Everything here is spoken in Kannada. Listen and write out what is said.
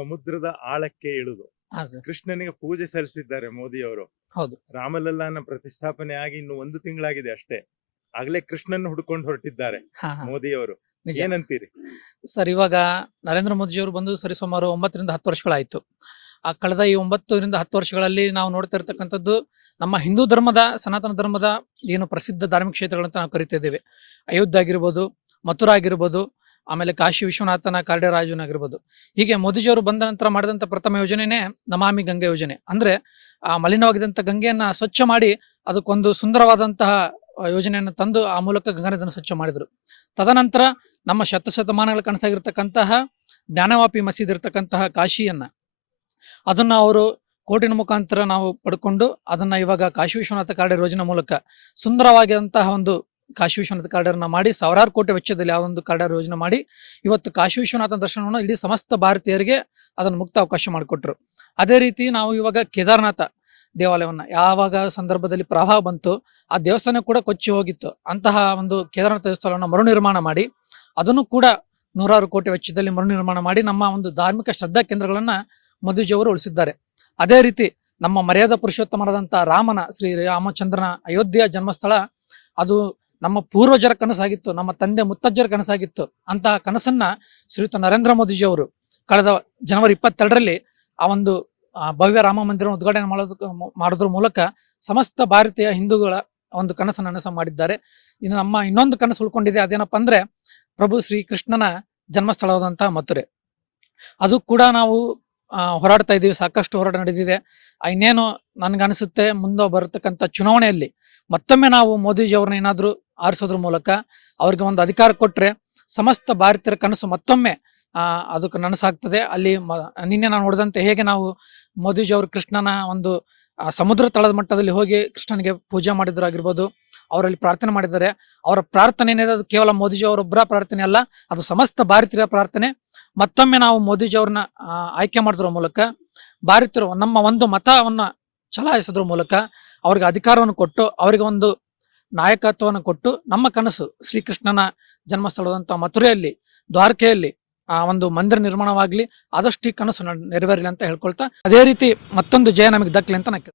ಸಮುದ್ರದ ಆಳಕ್ಕೆ ಇಳಿದು. ಹಾ ಸರ್. ಕೃಷ್ಣನಿಗೆ ಪೂಜೆ ಸಲ್ಲಿಸಿದ್ದಾರೆ ಮೋದಿ ಅವರು ಹೌದು. ರಾಮಲಲ್ಲಾನ ಪ್ರತಿಷ್ಠಾಪನೆ ಆಗಿ ಇನ್ನು ಒಂದು ತಿಂಗಳಾಗಿದೆ ಅಷ್ಟೇ. ಆಗ್ಲೇ ಕೃಷ್ಣನ್ ಹುಡ್ಕೊಂಡು ಹೊರಟಿದ್ದಾರೆ ಹಾ ಹಾ. ಮೋದಿ ಅವರು ನಿಜ. ಏನಂತೀರಿ? ಸರ್ ಇವಾಗ ನರೇಂದ್ರ ಮೋದಿಜಿಯವರು ಬಂದು ಸರಿ ಸುಮಾರು ಒಂಬತ್ತರಿಂದ ಹತ್ತು ವರ್ಷಗಳಾಯ್ತು. ಆ ಕಳೆದ ಈ ಒಂಬತ್ತರಿಂದ ಹತ್ತು ವರ್ಷಗಳಲ್ಲಿ ನಾವು ನೋಡ್ತಾ ಇರ್ತಕ್ಕಂಥದ್ದು ನಮ್ಮ ಹಿಂದೂ ಧರ್ಮದ ಸನಾತನ ಧರ್ಮದ ಏನು ಪ್ರಸಿದ್ಧ ಧಾರ್ಮಿಕ ಕ್ಷೇತ್ರಗಳಂತ ನಾವು ಕರಿತಾ ಇದ್ದೇವೆ. ಅಯೋಧ್ಯೆ ಆಗಿರ್ಬೋದು ಮಥುರಾ ಆಗಿರ್ಬೋದು ಆಮೇಲೆ ಕಾಶಿ ವಿಶ್ವನಾಥನ ಕಾರ್ಯರಾಜನ್ ಆಗಿರ್ಬೋದು. ಹೀಗೆ ಮೋದಿಜಿಯವರು ಬಂದ ನಂತರ ಮಾಡಿದಂಥ ಪ್ರಥಮ ಯೋಜನೆಯೇ ನಮಾಮಿ ಗಂಗೆ ಯೋಜನೆ. ಅಂದ್ರೆ ಆ ಮಲಿನವಾಗಿದ್ದಂಥ ಗಂಗೆಯನ್ನು ಸ್ವಚ್ಛ ಮಾಡಿ ಅದಕ್ಕೊಂದು ಸುಂದರವಾದಂತಹ ಯೋಜನೆಯನ್ನು ತಂದು ಆ ಮೂಲಕ ಗಂಗಾ ನದಿಯನ್ನು ಸ್ವಚ್ಛ ಮಾಡಿದರು. ತದನಂತರ ನಮ್ಮ ಶತಶತಮಾನಗಳ ಕನಸಾಗಿರ್ತಕ್ಕಂತಹ ಜ್ಞಾನವಾಪಿ ಮಸೀದಿ ಇರ್ತಕ್ಕಂತಹ ಕಾಶಿಯನ್ನು, ಅದನ್ನ ಅವರು ಕೋಟಿನ ಮುಖಾಂತರ ನಾವು ಪಡ್ಕೊಂಡು ಅದನ್ನ ಇವಾಗ ಕಾಶಿ ವಿಶ್ವನಾಥ ಕಾರ್ಡ್ ಯೋಜನೆ ಮೂಲಕ ಸುಂದರವಾಗಿದಂತಹ ಒಂದು ಕಾಶಿ ವಿಶ್ವನಾಥ ಕಾರ್ಡರ್ನ ಮಾಡಿ ಸಾವಿರಾರು ಕೋಟಿ ವೆಚ್ಚದಲ್ಲಿ ಒಂದು ಕಾರ್ಡರ್ ಯೋಜನೆ ಮಾಡಿ ಇವತ್ತು ಕಾಶಿ ವಿಶ್ವನಾಥ ದರ್ಶನವನ್ನು ಇಡೀ ಸಮಸ್ತ ಭಾರತೀಯರಿಗೆ ಅದನ್ನು ಮುಕ್ತ ಅವಕಾಶ ಮಾಡಿಕೊಟ್ರು. ಅದೇ ರೀತಿ ನಾವು ಇವಾಗ ಕೇದಾರನಾಥ ದೇವಾಲಯವನ್ನ ಯಾವಾಗ ಸಂದರ್ಭದಲ್ಲಿ ಪ್ರವಾಹ ಬಂತು, ಆ ದೇವಸ್ಥಾನ ಕೂಡ ಕೊಚ್ಚಿ ಹೋಗಿತ್ತು. ಅಂತಹ ಒಂದು ಕೇದಾರನಾಥ ದೇವಸ್ಥಾನವನ್ನು ಮರು ನಿರ್ಮಾಣ ಮಾಡಿ, ಅದನ್ನು ಕೂಡ ನೂರಾರು ಕೋಟಿ ವೆಚ್ಚದಲ್ಲಿ ಮರು ನಿರ್ಮಾಣ ಮಾಡಿ ನಮ್ಮ ಒಂದು ಧಾರ್ಮಿಕ ಶ್ರದ್ಧಾ ಕೇಂದ್ರಗಳನ್ನ ಮಧುಜಿಯವರು ಉಳಿಸಿದ್ದಾರೆ. ಅದೇ ರೀತಿ ನಮ್ಮ ಮರ್ಯಾದಾ ಪುರುಷೋತ್ತಮರಾದಂಥ ರಾಮನ ಶ್ರೀ ರಾಮಚಂದ್ರನ ಅಯೋಧ್ಯೆಯ ಜನ್ಮಸ್ಥಳ, ಅದು ನಮ್ಮ ಪೂರ್ವಜರ ಕನಸಾಗಿತ್ತು, ನಮ್ಮ ತಂದೆ ಮುತ್ತಜ್ಜರ ಕನಸಾಗಿತ್ತು. ಅಂತಹ ಕನಸನ್ನ ಶ್ರೀಯುತ ನರೇಂದ್ರ ಮೋದಿಜಿ ಅವರು ಕಳೆದ ಜನವರಿ ಇಪ್ಪತ್ತೆರಡರಲ್ಲಿ ಆ ಒಂದು ಭವ್ಯ ರಾಮ ಮಂದಿರ ಉದ್ಘಾಟನೆ ಮಾಡೋದ್ರ ಮೂಲಕ ಸಮಸ್ತ ಭಾರತೀಯ ಹಿಂದೂಗಳ ಒಂದು ಕನಸನ್ನು ನನಸ ಮಾಡಿದ್ದಾರೆ. ಇನ್ನು ನಮ್ಮ ಇನ್ನೊಂದು ಕನಸು ಉಳ್ಕೊಂಡಿದೆ, ಅದೇನಪ್ಪ ಅಂದ್ರೆ ಪ್ರಭು ಶ್ರೀ ಕೃಷ್ಣನ ಜನ್ಮಸ್ಥಳವಾದಂತಹ ಮಥುರೆ. ಅದು ಕೂಡ ನಾವು ಹೋರಾಡ್ತಾ ಇದ್ದೀವಿ, ಸಾಕಷ್ಟು ಹೋರಾಟ ನಡೆದಿದೆ. ಇನ್ನೇನು ನನಗನಿಸುತ್ತೆ, ಮುಂದೆ ಬರತಕ್ಕಂಥ ಚುನಾವಣೆಯಲ್ಲಿ ಮತ್ತೊಮ್ಮೆ ನಾವು ಮೋದಿಜಿ ಅವ್ರನ್ನ ಏನಾದರೂ ಆರಿಸೋದ್ರ ಮೂಲಕ ಅವ್ರಿಗೆ ಒಂದು ಅಧಿಕಾರ ಕೊಟ್ಟರೆ ಸಮಸ್ತ ಭಾರತೀಯರ ಕನಸು ಮತ್ತೊಮ್ಮೆ ಅದಕ್ಕೆ ನನಸಾಗ್ತದೆ. ಅಲ್ಲಿ ನಿನ್ನೆ ನಾನು ನೋಡಿದಂತೆ ಹೇಗೆ ನಾವು ಮೋದಿಜಿ ಅವರು ಕೃಷ್ಣನ ಒಂದು ಆ, ಸಮುದ್ರ ತಳದ ಮಟ್ಟದಲ್ಲಿ ಹೋಗಿ ಕೃಷ್ಣನಿಗೆ ಪೂಜೆ ಮಾಡಿದ್ರಾಗಿರ್ಬೋದು ಅವರಲ್ಲಿ ಪ್ರಾರ್ಥನೆ ಮಾಡಿದ್ದಾರೆ. ಅವರ ಪ್ರಾರ್ಥನೆ ಏನಿದೆ ಅದು ಕೇವಲ ಮೋದಿಜಿ ಅವರೊಬ್ಬರ ಪ್ರಾರ್ಥನೆ ಅಲ್ಲ ಅದು ಸಮಸ್ತ ಭಾರತೀಯರ ಪ್ರಾರ್ಥನೆ. ಮತ್ತೊಮ್ಮೆ ನಾವು ಮೋದಿಜಿ ಅವ್ರನ್ನ ಆಯ್ಕೆ ಮಾಡಿದ್ರ ಮೂಲಕ ಭಾರತೀಯರು ನಮ್ಮ ಒಂದು ಮತವನ್ನ ಚಲಾಯಿಸೋದ್ರ ಮೂಲಕ ಅವ್ರಿಗೆ ಅಧಿಕಾರವನ್ನು ಕೊಟ್ಟು ಅವರಿಗೆ ಒಂದು ನಾಯಕತ್ವವನ್ನು ಕೊಟ್ಟು ನಮ್ಮ ಕನಸು ಶ್ರೀಕೃಷ್ಣನ ಜನ್ಮಸ್ಥಳದಂತ ಮಥುರೆಯಲ್ಲಿ ದ್ವಾರಕೆಯಲ್ಲಿ ಆ ಒಂದು ಮಂದಿರ ನಿರ್ಮಾಣವಾಗಲಿ ಆದಷ್ಟು ಈ ಕನಸು ನ- ನೆರವೇರಲಿ ಅಂತ ಹೇಳ್ಕೊಳ್ತಾ, ಅದೇ ರೀತಿ ಮತ್ತೊಂದು ಜಯ ನಮಗೆ ದಕ್ಕಲಿ ಅಂತ ನಾನು